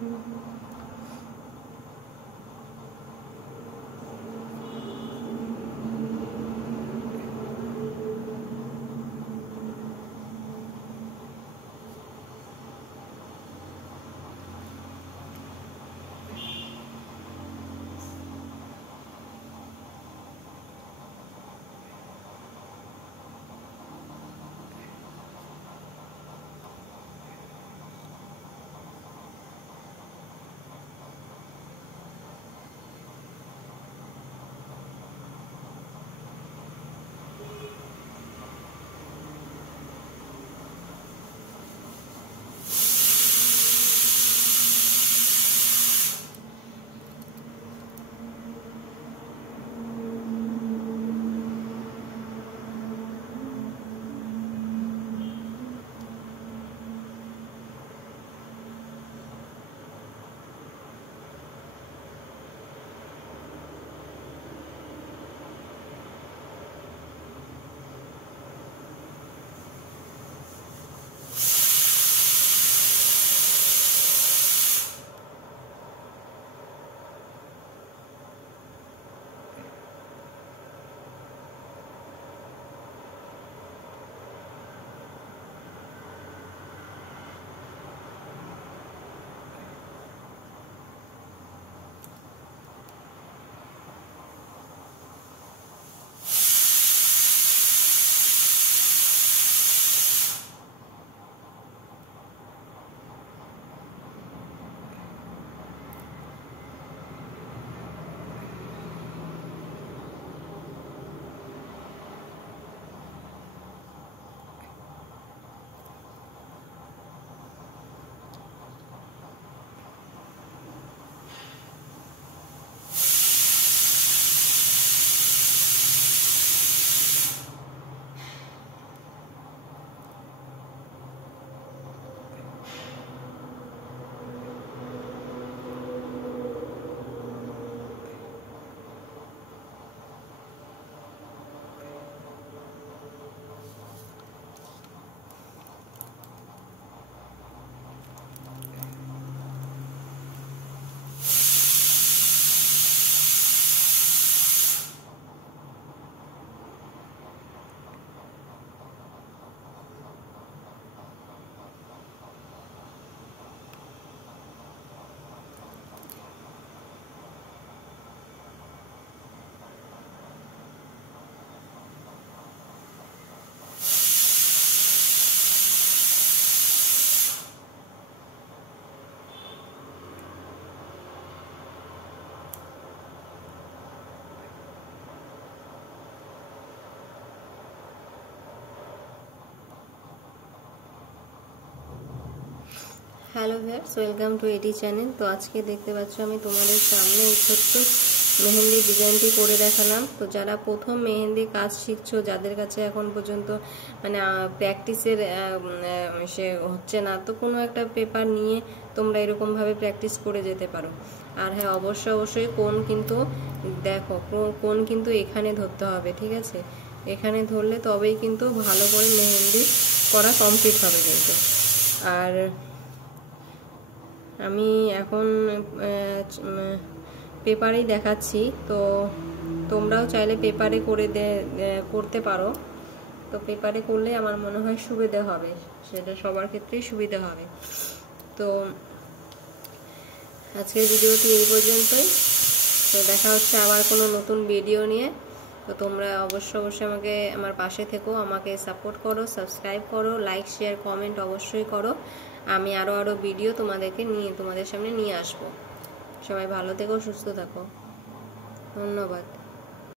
Hello viewers, welcome to AD channel. तो आज के देखते पाচ্ছ আমি তোমাদের সামনে এই ছোট্ট মেহেন্দি ডিজাইনটি করে দেখালাম। তো যারা প্রথম মেহেন্দি কাজ শিখছো, যাদের কাছে এখন পর্যন্ত মানে প্র্যাকটিসের সে হচ্ছে না, তো কোনো একটা পেপার নিয়ে তোমরা এরকম ভাবে প্র্যাকটিস করে যেতে পারো। আর হ্যাঁ, অবশ্যই কোন কিন্তু দেখো, কোন কিন্তু এখানে ধরতে হবে, ঠিক আছে? এখানে ধরলে তবেই কিন্তু ভালো করে মেহেন্দি করা কমপ্লিট হবে কিন্তু। আর আমি এখন পেপারেই দেখাচ্ছি, তো তোমরাও চাইলে পেপারে করতে পারো। তো পেপারে করলে আমার মনে হয় সুবিধা হবে, সেটা সবার ক্ষেত্রেই সুবিধা হবে। তো আজকের ভিডিওটি এই পর্যন্তই। তো দেখা হচ্ছে আবার কোনো নতুন ভিডিও নিয়ে। তো তোমরা অবশ্যই আমাকে আমার পাশে থেকো, আমাকে সাপোর্ট করো, সাবস্ক্রাইব করো, লাইক শেয়ার কমেন্ট অবশ্যই করো। আমি আরো ভিডিও তোমাদের সামনে নিয়ে আসবো। সবাই ভালো থেকো, সুস্থ থাকো। ধন্যবাদ।